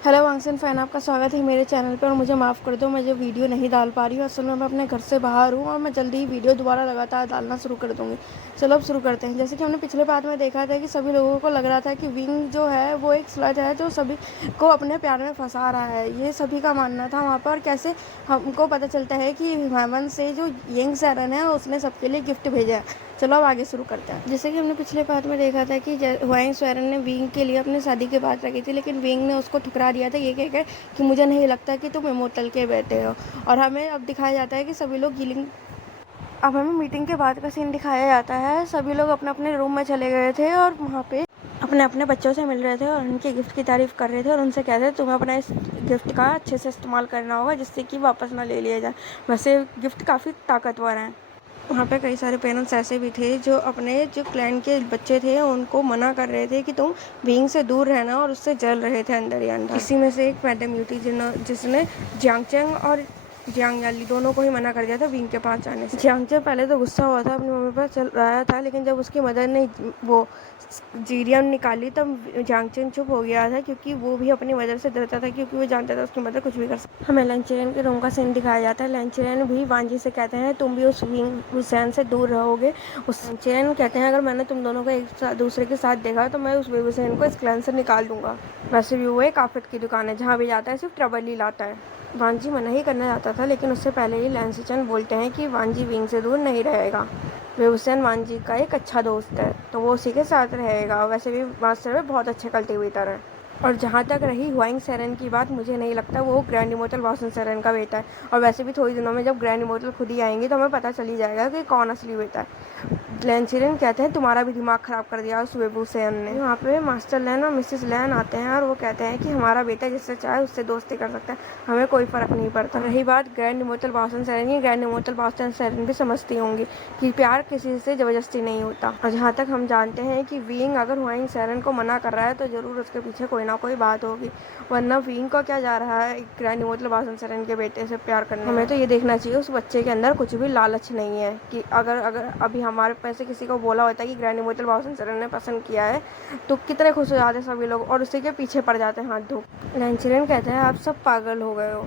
Hello वांगसन fan, आपका स्वागत है मेरे चैनल पर। और मुझे माफ़ कर दो, मैं जो वीडियो नहीं डाल पा रही हूँ। असल में मैं अपने घर से बाहर हूँ और मैं जल्दी ही वीडियो दोबारा लगातार डालना शुरू कर दूँगी। चलो अब शुरू करते हैं। जैसे कि हमने पिछले पार्ट में देखा था कि सभी लोगों को लग रहा था कि विंग जो है वो एक स्लट है जो सभी को अपने प्यार में फंसा रहा है। ये सभी का मानना था वहाँ पर। और कैसे हमको पता चलता है कि हेवन से जो यंग सैरन है उसने सबके लिए गिफ्ट भेजा है। चलो अब आगे शुरू करते हैं। जैसे कि हमने पिछले पार्ट में देखा था कि ह्वांग स्वैरन ने विंग के लिए अपनी शादी की बात रखी थी, लेकिन विंग ने उसको ठुकरा दिया था ये कहकर कि मुझे नहीं लगता कि तुम इमोर्टल के बेटे हो। और हमें अब दिखाया जाता है कि सभी लोग हीलिंग अब हमें मीटिंग के बाद का सीन दिखाया जाता है। सभी लोग अपने अपने रूम में चले गए थे और वहाँ पे अपने अपने बच्चों से मिल रहे थे और उनके गिफ्ट की तारीफ़ कर रहे थे और उनसे कहते थे तुम्हें अपना इस गिफ्ट का अच्छे से इस्तेमाल करना होगा जिससे कि वापस ना ले लिया जाए। वैसे गिफ्ट काफ़ी ताकतवर हैं। वहाँ पे कई सारे पेरेंट्स ऐसे भी थे जो अपने जो क्लैन के बच्चे थे उनको मना कर रहे थे कि तुम विंग से दूर रहना, और उससे जल रहे थे अंदर ही अंदर। इसी में से एक मैडम यूटी जिसने जियांगचेंग और जियांग याली दोनों को ही मना कर दिया था विंग के पास जाने से। जियांगचेंग पहले तो गुस्सा हुआ था, अपनी मम्मी पर चल रहा था, लेकिन जब उसकी मदर ने वो जीरियम निकाली तब जियांगचेंग चुप हो गया था, क्योंकि वो भी अपनी मदर से डरता था, क्योंकि वो जानता था उसकी मदर कुछ भी कर सकती। हमें लेंचेरन के रूम का सीन दिखाया जाता है। लेंचेरन भी वांजी से कहते हैं तुम भी उस विंग हुसैन से दूर रहोगे। उस लेंचेरन कहते हैं अगर मैंने तुम दोनों को एक दूसरे के साथ देखा तो मैं उस हुसैन को इस क्लैन से निकाल दूंगा। वैसे भी वो एक आफत की दुकान है, जहाँ भी जाता है सिर्फ ट्रबल ही लाता है। वांजी मना ही करना चाहता था, लेकिन उससे पहले ही लेंचेरन बोलते हैं कि वांजी विंग से दूर नहीं रहेगा। हुसैन वांजी का एक अच्छा दोस्त है तो वो उसी के साथ रहेगा। वैसे भी मास्टर में बहुत अच्छे कल्टीवेटर है। और जहाँ तक रही ह्वांग सैरन की बात, मुझे नहीं लगता वो ग्रैंड इमोर्टल वासन सैरन का बेटा है। और वैसे भी थोड़ी दिनों में जब ग्रैंड इमोर्टल खुद ही आएंगे तो हमें पता चल ही जाएगा कि कौन असली बेटा है। लेंचेरन कहते हैं तुम्हारा भी दिमाग खराब कर दिया उस वेबुसेन ने। वहाँ पे मास्टर लैन और मिसेस लैन आते हैं और वो कहते हैं कि हमारा बेटा जिससे चाहे उससे दोस्ती कर सकता है, हमें कोई फर्क नहीं पड़ता। रही बात ग्रैंड इमोर्टल वासन सैरन की, ग्रैंड इमोर्टल वासन सैरन भी समझती होंगी कि प्यार किसी से जबरदस्ती नहीं होता। और जहाँ तक हम जानते हैं कि विंग अगर ह्वांग सैरन को मना कर रहा है तो जरूर उसके पीछे कोई ना कोई बात होगी, वरना विंग को क्या जा रहा है ग्रैंड इमोर्टल वासन सैरन के बेटे से प्यार करने। हमें तो ये देखना चाहिए उस बच्चे के अंदर कुछ भी लालच नहीं है कि अगर अगर अभी हमारे पैसे किसी को बोला होता है कि ग्रैंड इमोर्टल वासन सैरन ने पसंद किया है तो कितने खुश हो जाते सभी लोग और उसी के पीछे पड़ जाते हैं हाथ धो। लेंचेरन कहते हैं आप सब पागल हो गए हो।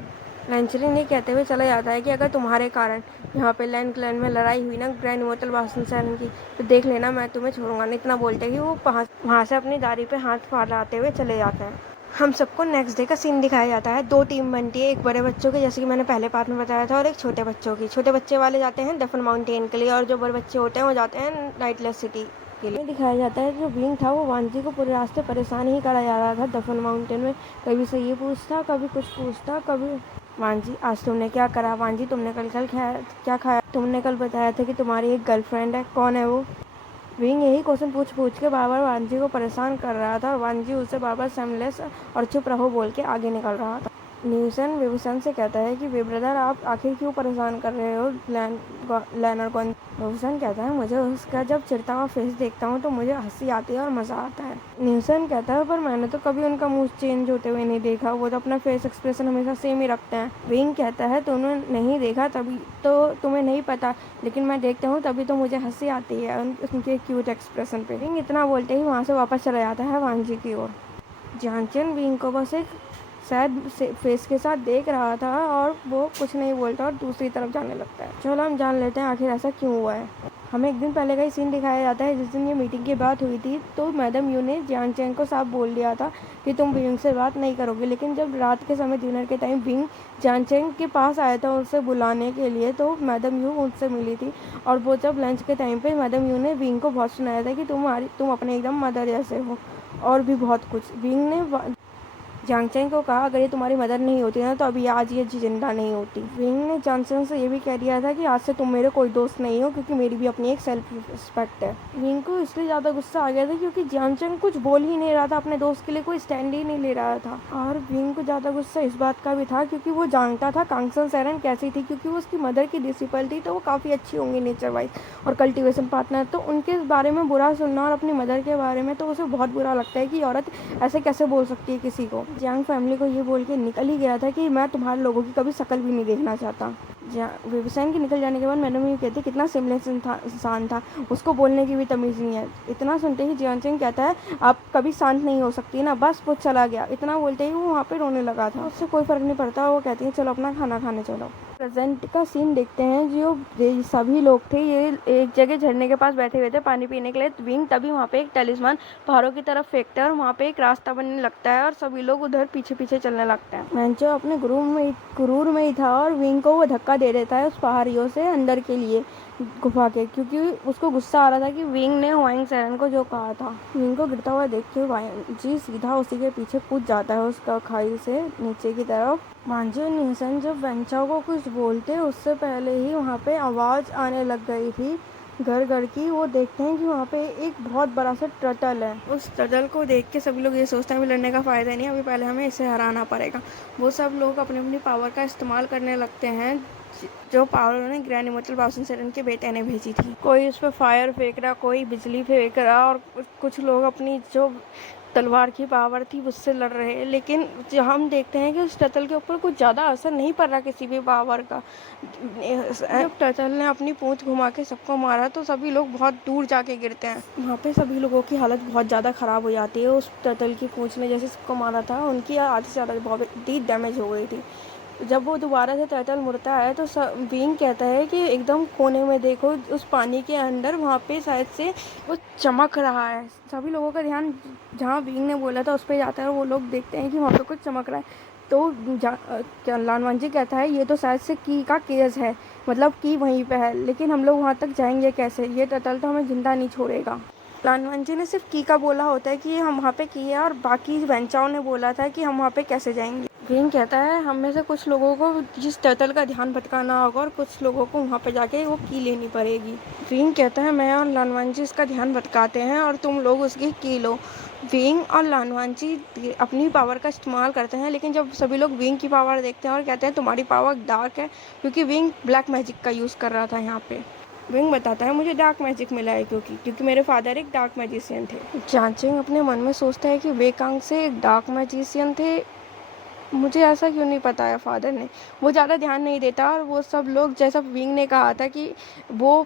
लेंचेरन ये कहते हुए चला जाता है कि अगर तुम्हारे कारण यहाँ पे लैंड क्लैन में लड़ाई हुई ना ग्रैंड इमोर्टल वासन सैरन की, तो देख लेना मैं तुम्हें छोड़ूंगा नहीं। इतना बोलते ही वो वहाँ से अपनी दाढ़ी पे हाथ फहराते हुए चले जाते हैं। हम सबको नेक्स्ट डे का सीन दिखाया जाता है। दो टीम बनती है, एक बड़े बच्चों की जैसे कि मैंने पहले पार्ट में बताया था, और एक छोटे बच्चों की। छोटे बच्चे वाले जाते हैं डेफन माउंटेन के लिए और जो बड़े बच्चे होते हैं वो जाते हैं नाइटलेस सिटी के लिए। दिखाया जाता है जो विंग था वो वांजी को पूरे रास्ते परेशान ही करा जा रहा था डेफन माउंटेन में। कभी से ये पूछता, कभी कुछ पूछता, कभी वांजी आज तुमने क्या करा, वांजी तुमने कल क्या खाया, तुमने कल बताया था कि तुम्हारी एक गर्लफ्रेंड है, कौन है वो। विंग यही क्वेश्चन पूछ के बार बार वांजी को परेशान कर रहा था और वांजी उसे बार बार सेमलेस और चुप रहो बोल के आगे निकल रहा था। न्यूसन विवसन से कहता है कि वे ब्रदर आप आखिर क्यों परेशान कर रहे हो लैन और विवसन कहता है मुझे उसका जब चिढ़ता हुआ फेस देखता हूँ तो मुझे हंसी आती है और मज़ा आता है। न्यूसन कहता है पर मैंने तो कभी उनका मुंह चेंज होते हुए नहीं देखा, वो तो अपना फेस एक्सप्रेशन हमेशा सेम ही रखते हैं। विंग कहता है तुमने नहीं देखा तभी तो तुम्हें नहीं पता, लेकिन मैं देखता हूँ तभी तो मुझे हंसी आती है उनके क्यूट एक्सप्रेशन पे। विंग इतना बोलते ही वहाँ से वापस चला जाता है वांजी की ओर। जानचन विंग को बस एक सैड फेस के साथ देख रहा था और वो कुछ नहीं बोलता और दूसरी तरफ जाने लगता है। चलो हम जान लेते हैं आखिर ऐसा क्यों हुआ है। हमें एक दिन पहले का ही सीन दिखाया जाता है जिस दिन ये मीटिंग की बात हुई थी, तो मैडम यू ने जियांगचेंग को साफ बोल दिया था कि तुम विंग से बात नहीं करोगे। लेकिन जब रात के समय डिनर के टाइम विंग जियांगचेंग के पास आया था उसे बुलाने के लिए, तो मैडम यू उनसे मिली थी और वो जब लंच के टाइम पे मैडम यू ने विंग को बहुत सुनाया था कि तुम अपने एकदम मदर जैसे हो और भी बहुत कुछ। विंग ने जियांगचेंग को कहा अगर ये तुम्हारी मदद नहीं होती ना तो अभी आज ये जिंदा नहीं होती। विंग ने जियांगचेंग से ये भी कह दिया था कि आज से तुम मेरे कोई दोस्त नहीं हो क्योंकि मेरी भी अपनी एक सेल्फ रिस्पेक्ट है। विंग को इसलिए ज़्यादा गुस्सा आ गया था क्योंकि जियांगचेंग कुछ बोल ही नहीं रहा था, अपने दोस्त के लिए कोई स्टैंड ही नहीं ले रहा था। और विंग को ज़्यादा गुस्सा इस बात का भी था क्योंकि वो जानता था कांगसन सैरन कैसी थी, क्योंकि वो उसकी मदर की डिसिपल थी तो वो काफ़ी अच्छी होंगी नेचर वाइज और कल्टिवेशन पार्टनर। तो उनके बारे में बुरा सुनना और अपनी मदर के बारे में तो उसे बहुत बुरा लगता है कि औरत ऐसे कैसे बोल सकती है किसी को। जियांग फैमिली को ये बोल के निकल ही गया था कि मैं तुम्हारे लोगों की कभी शक्ल भी नहीं देखना चाहता। विभीषण के निकल जाने के बाद मैंने भी कहती कितना सिमलेस इंसान था, उसको बोलने की भी तमीज़ नहीं है। इतना सुनते ही जियान सिंह कहता है आप कभी शांत नहीं हो सकती ना, बस वो चला गया। इतना बोलते ही वो वहाँ पे रोने लगा था। उससे कोई फ़र्क नहीं पड़ता, वो कहती है चलो अपना खाना खाने चलो। प्रेजेंट का सीन देखते हैं। जो सभी लोग थे ये एक जगह झरने के पास बैठे हुए थे पानी पीने के लिए। विंग तभी वहाँ पे एक टैलिस्मान पहाड़ों की तरफ फेंकता है और वहाँ पे एक रास्ता बनने लगता है और सभी लोग उधर पीछे पीछे चलने लगते हैं। मैंचो अपने गुरूर में ही था और विंग को वो धक्का दे देता है उस पहाड़ियों से अंदर के लिए गुफा के, क्योंकि उसको गुस्सा आ रहा था कि विंग ने वाइंग सैरन को जो कहा था। विंग को गिरता हुआ देख के वांजी सीधा उसी के पीछे कूद जाता है उसका खाई से नीचे की तरफ। वांजी और न्यूसन जब वेंचाओ को कुछ बोलते उससे पहले ही वहाँ पे आवाज़ आने लग गई थी घर घर की। वो देखते हैं कि वहाँ पे एक बहुत बड़ा सा टर्टल है। उस टर्टल को देख के सभी लोग ये सोचते हैं अभी लड़ने का फ़ायदा नहीं, अभी पहले हमें इसे हराना पड़ेगा। वो सब लोग अपनी अपनी पावर का इस्तेमाल करने लगते हैं, जो पावर उन्हें ग्रैंड इमॉर्टल बाउसन सेरन के बेटे ने भेजी थी। कोई उस पर फायर फेंक रहा, कोई बिजली फेंक रहा और कुछ लोग अपनी जो तलवार की पावर थी उससे लड़ रहे हैं। लेकिन हम देखते हैं कि उस टर्टल के ऊपर कुछ ज़्यादा असर नहीं पड़ रहा किसी भी पावर का। जब टर्टल ने अपनी पूंछ घुमा के सबको मारा तो सभी लोग बहुत दूर जाके गिरते हैं। वहाँ पे सभी लोगों की हालत बहुत ज़्यादा ख़राब हो जाती है। उस टर्टल की पूंछ ने जैसे सबको मारा था उनकी आधी से ज़्यादा बॉडी डैमेज हो गई थी। जब वो दोबारा से टर्टल मुड़ता है तो बीइंग कहता है कि एकदम कोने में देखो उस पानी के अंदर वहाँ पे शायद से वो चमक रहा है। सभी लोगों का ध्यान जहाँ बीइंग ने बोला था उस पर जाता है और वो लोग देखते हैं कि वहाँ पे कुछ चमक रहा है। तो लानवांजी कहता है ये तो शायद से की का केस है, मतलब की वहीं पे है, लेकिन हम लोग वहाँ तक जाएंगे कैसे, ये टर्टल तो हमें जिंदा नहीं छोड़ेगा। लानवांजी ने सिर्फ की का बोला होता है कि हम वहाँ पे की है और बाकी वेंचाओ ने बोला था कि हम वहाँ पे कैसे जाएंगे। विंग कहता है हम में से कुछ लोगों को जिस टर्टल का ध्यान भटकाना होगा और कुछ लोगों को वहाँ पे जाके वो की लेनी पड़ेगी। विंग कहता है मैं और लानवांजी इसका ध्यान भटकाते हैं और तुम लोग उसकी की लो। विंग और लानवांजी अपनी पावर का इस्तेमाल करते हैं, लेकिन जब सभी लोग विंग की पावर देखते हैं और कहते हैं तुम्हारी पावर डार्क है, क्योंकि विंग ब्लैक मैजिक का यूज़ कर रहा था यहाँ पे। विंग बताता है मुझे डार्क मैजिक मिला है क्योंकि मेरे फादर एक डार्क मैजिशियन थे। जांचिंग अपने मन में सोचता है कि वेकांग से एक डार्क मैजिशियन थे, मुझे ऐसा क्यों नहीं पता है फादर ने। वो ज़्यादा ध्यान नहीं देता और वो सब लोग जैसा विंग ने कहा था कि वो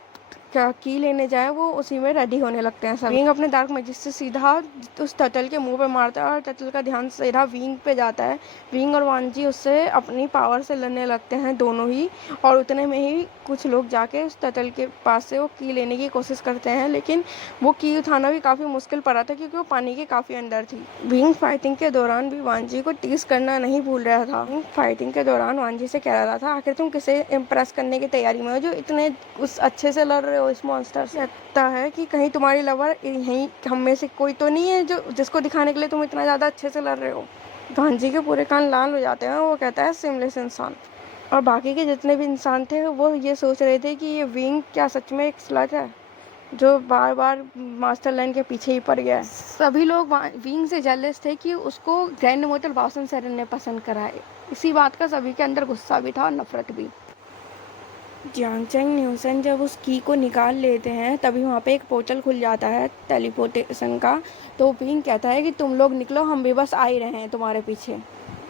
क्या की लेने जाए वो उसी में रेडी होने लगते हैं सब। विंग अपने डार्क मैजिक से सीधा उस टर्टल के मुंह पे मारता है और टर्टल का ध्यान सीधा विंग पे जाता है। विंग और वांजी उससे अपनी पावर से लड़ने लगते हैं दोनों ही, और उतने में ही कुछ लोग जाके उस टर्टल के पास से वो की लेने की कोशिश करते हैं, लेकिन वो की उठाना भी काफ़ी मुश्किल पड़ा था क्योंकि वो पानी के काफ़ी अंदर थी। विंग फाइटिंग के दौरान भी वांजी को टीज करना नहीं भूल रहा था। विंग फाइटिंग के दौरान वांजी से कह रहा था आखिर तुम किसे इम्प्रेस करने की तैयारी में हो जो इतने उस अच्छे से लड़ रहे हो इस मॉन्स्टर से। लगता है कि कहीं तुम्हारी लवर यहीं हम में से कोई तो नहीं है जो जिसको दिखाने के लिए तुम इतना ज़्यादा अच्छे से लड़ रहे हो। वांजी के पूरे कान लाल हो जाते हैं। वो कहता है सिमलेस इंसान। और बाकी के जितने भी इंसान थे वो ये सोच रहे थे कि ये विंग क्या सच में एक स्लट है जो बार बार मास्टर लाइन के पीछे ही पड़ गया है। सभी लोग विंग से जेलस थे कि उसको ग्रैंड इमॉर्टल बाउसन सेरन ने पसंद करा है। इसी बात का सभी के अंदर गुस्सा भी था और नफरत भी। जियांगचैंग न्यूसन जब उस की को निकाल लेते हैं तभी वहाँ पे एक पोर्टल खुल जाता है टेलीपोर्टेशन का। तो विंग कहता है कि तुम लोग निकलो, हम भी बस आ ही रहे हैं तुम्हारे पीछे।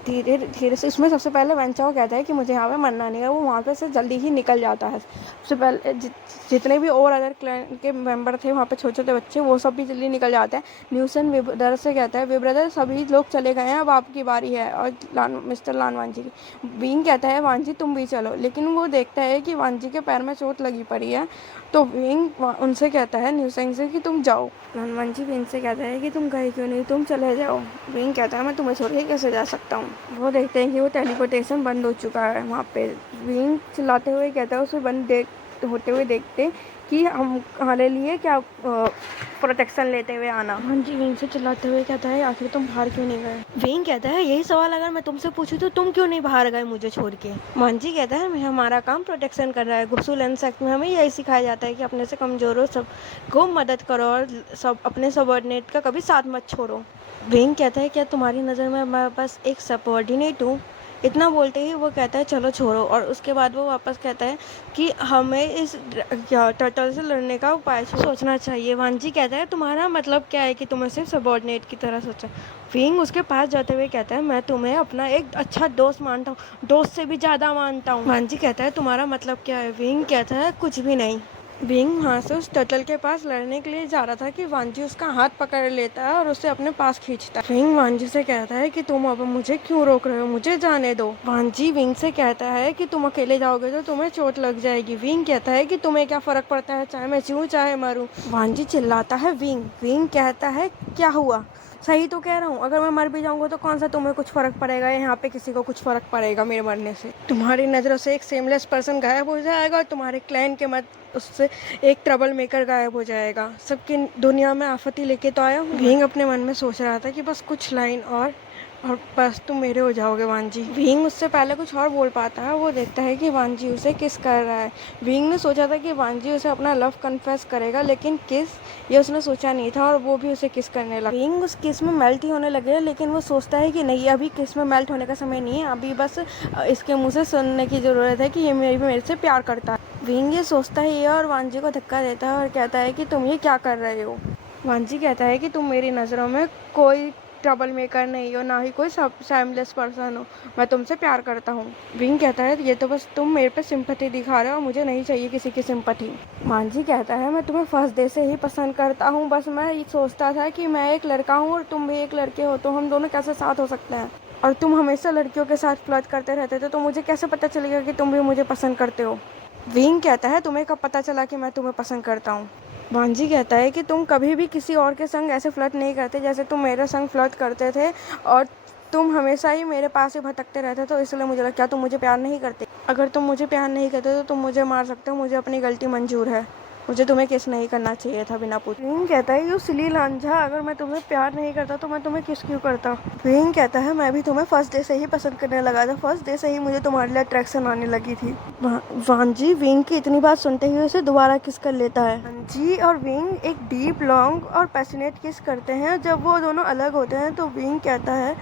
धीरे धीरे से उसमें सबसे पहले वेंचाओ कहता है कि मुझे यहाँ पे मरना नहीं है। वो वहाँ पे से जल्दी ही निकल जाता है। सबसे पहले जितने भी और अदर क्लैन के मेंबर थे वहाँ पे छोटे छोटे बच्चे वो सब भी जल्दी निकल जाते हैं। न्यूसन ब्रदर से कहता है वे ब्रदर सभी लोग चले गए हैं, अब आपकी बारी है और मिस्टर लानवांजी की। विंग कहता है वांजी तुम भी चलो, लेकिन वो देखता है कि वांजी के पैर में चोट लगी पड़ी है। तो विंग उनसे कहता है न्यूसन से कि तुम जाओ। लानवांजी विंग से कहता है कि तुम गए क्यों नहीं, तुम चले जाओ। विंग कहता है मैं तुम्हें छोड़ के कैसे जा सकता हूँ। वो देखते हैं कि वो टेलीपोर्टेशन बंद हो चुका है वहाँ पे। विंग चिल्लाते हुए कहता है उसे बंद होते हुए देखते कि हम हमारे लिए क्या प्रोटेक्शन लेते हुए आना। हाँ जी, विंग से चिल्लाते हुए कहता है आखिर तुम बाहर क्यों नहीं गए। विंग कहता है यही सवाल अगर मैं तुमसे पूछूं तो तुम क्यों नहीं बाहर गए मुझे छोड़ के। मांजी कहता है मैं हमारा काम प्रोटेक्शन कर रहा है। गुप्सू लेंस एक्ट में हमें यही सिखाया जाता है कि अपने से कमजोरों सब को मदद करो और सब अपने सबऑर्डिनेट का कभी साथ मत छोड़ो। विंग कहता है क्या तुम्हारी नज़र में मैं बस एक सबऑर्डिनेट हूँ। इतना बोलते ही वो कहता है चलो छोड़ो, और उसके बाद वो वापस कहता है कि हमें इस टर्टल से लड़ने का उपाय सोचना चाहिए। वांजी कहता है तुम्हारा मतलब क्या है कि तुम्हें सिर्फ सबॉर्डिनेट की तरह सोचा। विंग उसके पास जाते हुए कहता है मैं तुम्हें अपना एक अच्छा दोस्त मानता हूँ, दोस्त से भी ज़्यादा मानता हूँ। वांजी कहता है तुम्हारा मतलब क्या है? विंग कहता है कुछ भी नहीं। विंग वहाँ से उस टर्टल के पास लड़ने के लिए जा रहा था कि वांजी उसका हाथ पकड़ लेता है और उसे अपने पास खींचता है। विंग वांजी से कहता है कि तुम अब मुझे क्यों रोक रहे हो, मुझे जाने दो। वांजी विंग से कहता है कि तुम अकेले जाओगे तो तुम्हें चोट लग जाएगी। विंग कहता है कि तुम्हें क्या फर्क पड़ता है, चाहे मैं जीऊँ चाहे मरूं। वांजी चिल्लाता है विंग। विंग कहता है क्या हुआ, सही तो कह रहा हूँ, अगर मैं मर भी जाऊंगा तो कौन सा तुम्हें कुछ फर्क पड़ेगा, यहाँ पे किसी को कुछ फर्क पड़ेगा मेरे मरने से। तुम्हारी नज़रों से एक सेमलेस पर्सन गायब हो जाएगा और तुम्हारे क्लैन के मत उससे एक ट्रबल मेकर गायब हो जाएगा। सबकी दुनिया में आफत ही लेके तो आया हूँ। विंग अपने मन में सोच रहा था कि बस कुछ लाइन और बस तुम मेरे हो जाओगे वांजी। विंग उससे पहले कुछ और बोल पाता है, वो देखता है कि वांजी उसे किस कर रहा है। विंग ने सोचा था कि वांजी उसे अपना लव कन्फेस करेगा, लेकिन किस ये उसने सोचा नहीं था और वो भी उसे किस करने लगा। विंग उस किस में मेल्ट ही होने लगे, लेकिन वो सोचता है कि नहीं, अभी किस में मेल्ट होने का समय नहीं है, अभी बस इसके मुँह से सुनने की ज़रूरत है कि ये मेरे से प्यार करता है। विंग ये सोचता है ये और वांजी को धक्का देता है और कहता है कि तुम ये क्या कर रहे हो। वांजी कहता है कि तुम मेरी नज़रों में कोई ट्रबल मेकर नहीं हो, ना ही कोई शामलेस पर्सन हो, मैं तुमसे प्यार करता हूँ। विंग कहता है ये तो बस तुम मेरे पे सिंपैथी दिखा रहे हो, मुझे नहीं चाहिए किसी की सिंपैथी। वांजी कहता है मैं तुम्हें फर्स्ट डे से ही पसंद करता हूँ, बस मैं ये सोचता था कि मैं एक लड़का हूँ और तुम भी एक लड़के हो, तो हम दोनों कैसे साथ हो सकते हैं, और तुम हमेशा लड़कियों के साथ फ्लर्ट करते रहते थे, तो मुझे कैसे पता चलेगा कि तुम भी मुझे पसंद करते हो। विंग कहता है तुम्हें कब पता चला कि मैं तुम्हें पसंद करता हूँ। वांजी कहता है कि तुम कभी भी किसी और के संग ऐसे फ्लर्ट नहीं करते जैसे तुम मेरे संग फ्लर्ट करते थे, और तुम हमेशा ही मेरे पास ही भटकते रहते, तो इसलिए मुझे लगा क्या तुम मुझे प्यार नहीं करते। अगर तुम मुझे प्यार नहीं करते तो तुम मुझे मार सकते हो, मुझे अपनी गलती मंजूर है, मुझे तुम्हें किस नहीं करना चाहिए था बिना पूछे। विंग कहता है यू सिली लांझा, अगर मैं तुम्हें प्यार नहीं करता तो मैं तुम्हें किस क्यों करता। विंग कहता है मैं भी तुम्हें फर्स्ट डे से ही पसंद करने लगा था, फर्स्ट डे से ही मुझे तुम्हारे लिए अट्रैक्शन आने लगी थी। वांजी विंग की इतनी बात सुनते ही उसे दोबारा किस कर लेता है। वांजी और विंग एक डीप लॉन्ग और पैशनेट किस करते हैं। जब वो दोनों अलग होते हैं तो विंग कहता है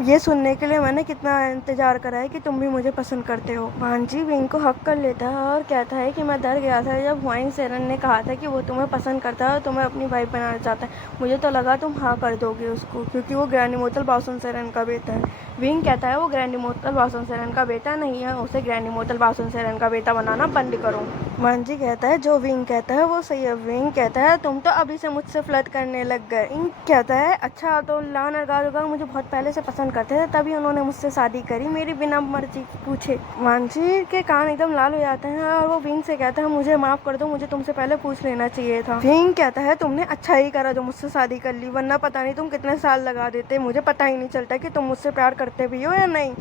ये सुनने के लिए मैंने कितना इंतजार करा है कि तुम भी मुझे पसंद करते हो। वांजी विंग को हक कर लेता है और कहता है कि मैं डर गया था जब हुआंग सेरन ने कहा था कि वो तुम्हें पसंद करता है और तुम्हें अपनी वाइफ बनाना चाहता है, मुझे तो लगा तुम हाँ कर दोगे उसको, क्योंकि वो ग्रैंड इमोर्टल बाओसन सेरन का बेटा है। विंग कहता है वो ग्रैंड इमोर्टल बाओसन सेरन का बेटा नहीं है, उसे ग्रैंड इमोर्टल बाओसन सेरन का बेटा बनाना बंद करो। वांजी कहता है जो विंग कहता है वो सही है। विंग कहता है तुम तो अभी से मुझसे फ्लर्ट करने लग गए। विंग कहता है अच्छा तो लान और गारुगा मुझे बहुत पहले से पसंद करते थे, तभी उन्होंने मुझसे शादी करी मेरी बिना मर्जी पूछे। वांजी के कान एकदम लाल हो जाते हैं और वो विंग से कहता है मुझे माफ कर दो, मुझे तुमसे पहले पूछ लेना चाहिए था। विंग कहता है तुमने अच्छा ही करा जो मुझसे शादी कर ली, वरना पता नहीं तुम कितने साल लगा देते, मुझे पता ही नहीं चलता कि तुम मुझसे प्यार करते भी हो या नहीं,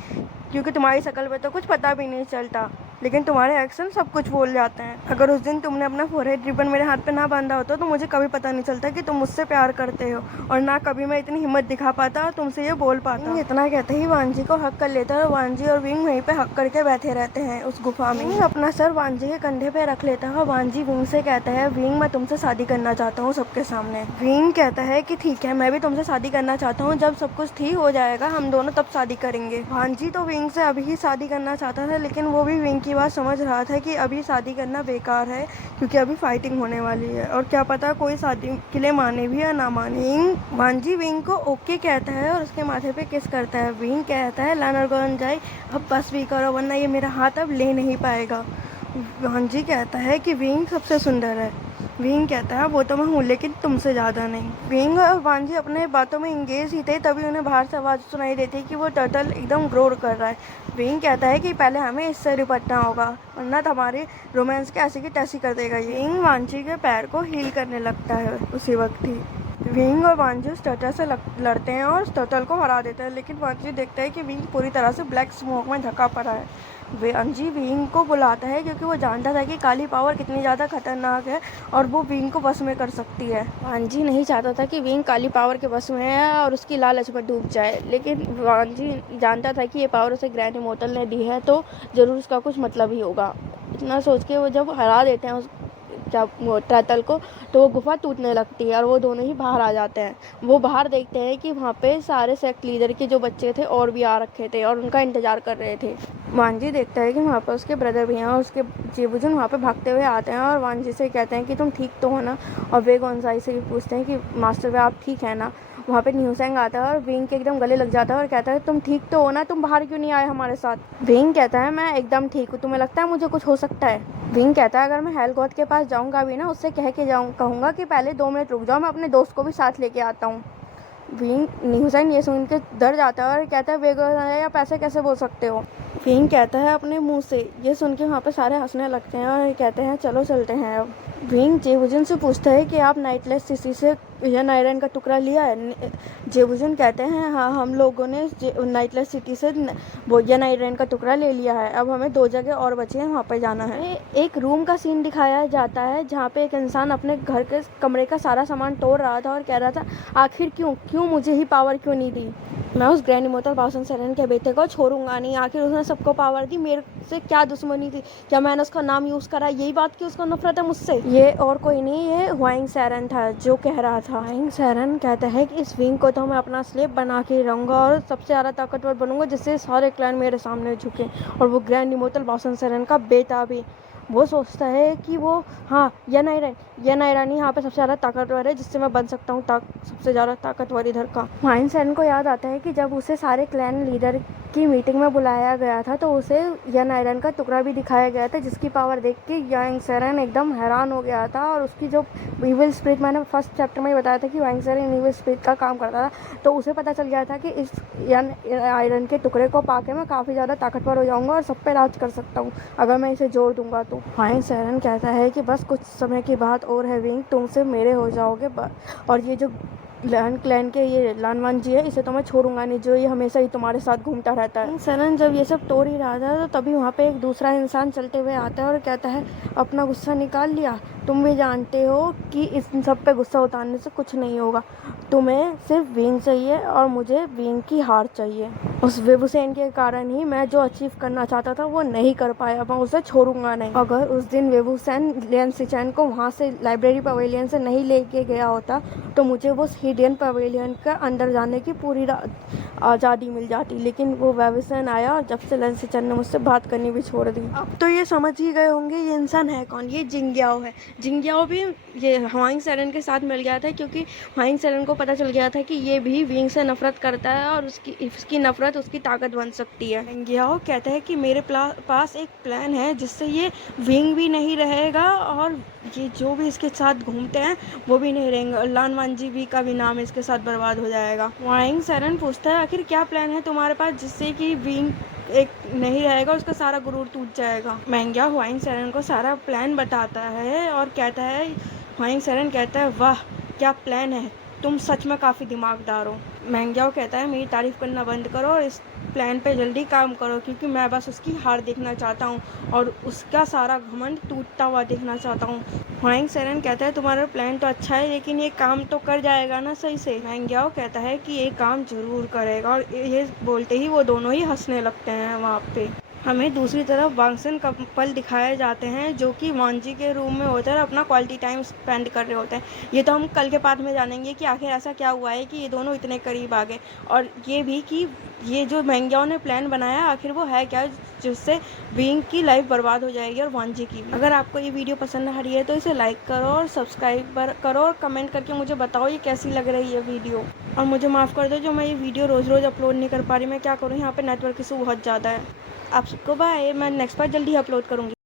क्योंकि तुम्हारी शक्ल पे तो कुछ पता भी नहीं चलता, लेकिन तुम्हारे एक्शन सब कुछ बोल जाते हैं। अगर उस दिन तुमने अपना फोरहेड रिबन मेरे हाथ पे ना बांधा होता तो मुझे कभी पता नहीं चलता कि तुम मुझसे प्यार करते हो, और ना कभी मैं इतनी हिम्मत दिखा पाता और तुमसे ये बोल पाता। इतना कहते ही वांजी को हक कर लेता है। वांजी और विंग वहीं पे हक करके बैठे रहते हैं उस गुफा में। विंग अपना सर वांजी के कंधे पे रख लेता है। वांजी विंग से कहता है विंग मैं तुमसे शादी करना चाहता हूँ सबके सामने। विंग कहता है कि ठीक है मैं भी तुमसे शादी करना चाहता हूँ, जब सब कुछ ठीक हो जाएगा हम दोनों तब शादी करेंगे। वांजी तो विंग से अभी ही शादी करना चाहता था, लेकिन वो भी विंग की बात समझ रहा था कि अभी शादी करना बेकार है, क्योंकि अभी फाइटिंग होने वाली है और क्या पता कोई शादी के लिए माने भी या ना माने। वांजी विंग को ओके कहता है और उसके माथे पे किस करता है। विंग कहता है लानरगॉन जाए अब बस भी करो, वरना ये मेरा हाथ अब ले नहीं पाएगा। वांजी कहता है कि विंग सबसे सुंदर है। विंग कहता है वो तो मैं हूँ लेकिन तुमसे ज़्यादा नहीं। विंग और वांजी अपने बातों में इंगेज ही थे, तभी उन्हें बाहर से आवाज़ सुनाई देती कि वो टर्टल एकदम ग्रोर कर रहा है। विंग कहता है कि पहले हमें इससे निपटना होगा, वरना हमारे रोमांस के ऐसी की तैसी कर देगा। विंग वांजी के पैर को हील करने लगता है उसी वक्त ही। विंग और वांजी उस टर्टल से लड़ते हैं और उस टर्टल को हरा देते हैं, लेकिन वांजी देखता है कि विंग पूरी तरह से ब्लैक स्मोक में ढका पड़ा है। वांजी विंग को बुलाता है क्योंकि वो जानता था कि काली पावर कितनी ज़्यादा खतरनाक है और वो विंग को बस में कर सकती है। वांजी नहीं चाहता था कि विंग काली पावर के बस में है और उसकी लालच में डूब जाए, लेकिन वांजी जानता था कि ये पावर उसे ग्रैंड इमोर्टल ने दी है तो ज़रूर उसका कुछ मतलब ही होगा। इतना सोच के वो जब हरा देते हैं क्या वो टर्टल को, तो वो गुफा टूटने लगती है और वो दोनों ही बाहर आ जाते हैं। वो बाहर देखते हैं कि वहाँ पे सारे सेक्ट लीडर के जो बच्चे थे और भी आ रखे थे और उनका इंतज़ार कर रहे थे। वांजी देखता है कि वहाँ पर उसके ब्रदर भी हैं और उसके जेबुजुन वहाँ पे भागते हुए आते हैं और वांजी से कहते हैं कि तुम ठीक तो हो ना, और वे गोंजाई से भी पूछते हैं कि मास्टर वे आप ठीक है ना। वहाँ पे न्यूसेंग आता है और विंग के एकदम गले लग जाता है और कहता है तुम ठीक तो हो ना, तुम बाहर क्यों नहीं आए हमारे साथ। विंग कहता है मैं एकदम ठीक हूँ, तुम्हें लगता है मुझे कुछ हो सकता है। विंग कहता है अगर मैं हेलगॉथ के पास जाऊँगा भी ना, उससे कह के कहूँगा कि पहले 2 मिनट रुक जाओ, मैं अपने दोस्त को भी साथ लेके आता हूँ। विंग न्यूसेंग ये सुन के डर जाता है और कहता है वेगो आप ऐसे कैसे बोल सकते हो। विंग कहता है अपने मुंह से। ये सुन के वहाँ पे सारे हंसने लगते हैं और कहते हैं चलो चलते हैं अब। विंग जेबुजुन से पूछता है कि आप नाइटलेस सिटी से यन आयरन का टुकड़ा लिया है। जेबुजुन कहते हैं हाँ, हम लोगों ने नाइटलेस सिटी से वो यन आयरन का टुकड़ा ले लिया है। अब हमें 2 जगह और बचे हैं, वहाँ पर जाना है। एक रूम का सीन दिखाया जाता है जहाँ पे एक इंसान अपने घर के कमरे का सारा सामान तोड़ रहा था और कह रहा था आखिर क्यों मुझे ही पावर क्यों नहीं दी। मैं उस ग्रैंड इमोर्टल बाउसन सेरेन के बेटे को छोड़ूंगा नहीं, आखिर उसने सबको पावर दी, मेरे से क्या दुश्मनी थी, क्या मैंने उसका नाम यूज़ करा, यही बात की उसको नफरत है मुझसे। ये और कोई नहीं, ये हुआंग सेरेन था जो कह रहा था। हुआंग सेरेन कहता है कि इस विंग को तो मैं अपना स्लेव बना के रहूँगा और सबसे ज़्यादा ताकतवर बनूंगा जिससे सारे क्लैन मेरे सामने झुके, और वो ग्रैंड इमोर्टल बाउसन सेरेन का बेटा भी। वो सोचता है कि वो हाँ यन आयरन यहाँ पे सबसे ज़्यादा ताकतवर है जिससे मैं बन सकता हूँ सबसे ज़्यादा ताकतवर इधर का। हुआंग सेरेन को याद आता है कि जब उसे सारे क्लैन लीडर की मीटिंग में बुलाया गया था तो उसे यन आयरन का टुकड़ा भी दिखाया गया था, जिसकी पावर देख के हुआंग सेरेन एकदम हैरान हो गया था। और उसकी जो इविल स्पिरिट, मैंने फर्स्ट चैप्टर में ही बताया था कि हुआंग सेरेन इविल स्पिरिट का काम करता था, तो उसे पता चल गया था कि इस यन आयरन के टुकड़े को पाके मैं काफ़ी ज़्यादा ताकतवर हो जाऊँगा और सब पे राज कर सकता हूँ अगर मैं इसे जोड़ दूँगा तो। हुआंग सेरेन कहता है कि बस कुछ समय की बात और है विंग, तुमसे मेरे हो जाओगे, और ये जो क्लैन के ये लानवांजी है इसे तो मैं छोड़ूंगा नहीं, जो ये हमेशा ही तुम्हारे साथ घूमता रहता है। सेरेन जब ये सब तोड़ ही रहा था तो तभी वहाँ पे एक दूसरा इंसान चलते हुए आता है और कहता है अपना गुस्सा निकाल लिया, तुम भी जानते हो कि इस सब पे गुस्सा उतारने से कुछ नहीं होगा, तुम्हें सिर्फ विंग चाहिए और मुझे विंग की हार चाहिए। उस वेबुसेन के कारण ही मैं जो अचीव करना चाहता था वो नहीं कर पाया, मैं उसे छोड़ूंगा नहीं। अगर उस दिन वेबुसेन लियन सिचैन को वहाँ से लाइब्रेरी पवेलियन से नहीं लेके गया होता तो मुझे वो हिडन पवेलियन का अंदर जाने की पूरी आज़ादी मिल जाती, लेकिन वो वेबुसेन आया और जब से लियन सिचैन ने मुझसे बात करनी भी छोड़ दी। अब तो ये समझ ही गए होंगे ये इंसान है कौन, ये जिंगयाओ है। जिंगयाओ भी ये हुआंग सेरेन के साथ मिल गया था क्योंकि हुआंग सेरेन को पता चल गया था कि ये भी विंग से नफरत करता है और उसकी नफरत उसकी ताकत बन सकती है। जिंगयाओ कहता है कि मेरे पास एक प्लान है जिससे ये विंग भी नहीं रहेगा और ये जो भी इसके साथ घूमते हैं वो भी नहीं रहेंगे, और लानवांजी भी का भी नाम इसके साथ बर्बाद हो जाएगा। हुआंग सेरेन पूछता है आखिर क्या प्लान है तुम्हारे पास जिससे कि विंग एक नहीं रहेगा, उसका सारा गुरूर टूट जाएगा। मैंग्या हुआंग सेरेन को सारा प्लान बताता है और कहता है, हुआंग सेरेन कहता है वाह क्या प्लान है, तुम सच में काफ़ी दिमागदार हो। मैंग्याओ कहता है मेरी तारीफ़ करना बंद करो और इस प्लान पे जल्दी काम करो क्योंकि मैं बस उसकी हार देखना चाहता हूँ और उसका सारा घमंड टूटता हुआ देखना चाहता हूँ। हुआंग सेरेन कहता है तुम्हारा प्लान तो अच्छा है लेकिन ये काम तो कर जाएगा ना सही से। मैंग्याओ कहता है कि ये काम ज़रूर करेगा, और ये बोलते ही वो दोनों ही हंसने लगते हैं। वहाँ पे हमें दूसरी तरफ वांगसन कपल दिखाए जाते हैं जो कि वांजी के रूम में होते हैं और अपना क्वालिटी टाइम स्पेंड कर रहे होते हैं। ये तो हम कल के पार्ट में जानेंगे कि आखिर ऐसा क्या हुआ है कि ये दोनों इतने करीब आ गए, और ये भी कि ये जो मैंग्याओ ने प्लान बनाया आखिर वो है क्या जिससे विंग की लाइफ बर्बाद हो जाएगी और वांजी की भी। अगर आपको ये वीडियो पसंद आ रही है तो इसे लाइक करो और सब्सक्राइब करो और कमेंट करके मुझे बताओ ये कैसी लग रही है वीडियो। और मुझे माफ़ कर दो जो मैं ये वीडियो रोज़ अपलोड नहीं कर पा रही, मैं क्या करूँ, यहाँ पर नेटवर्क इशू बहुत ज़्यादा है। आप सबको बाय, मैं नेक्स्ट बार जल्दी अपलोड करूँगी।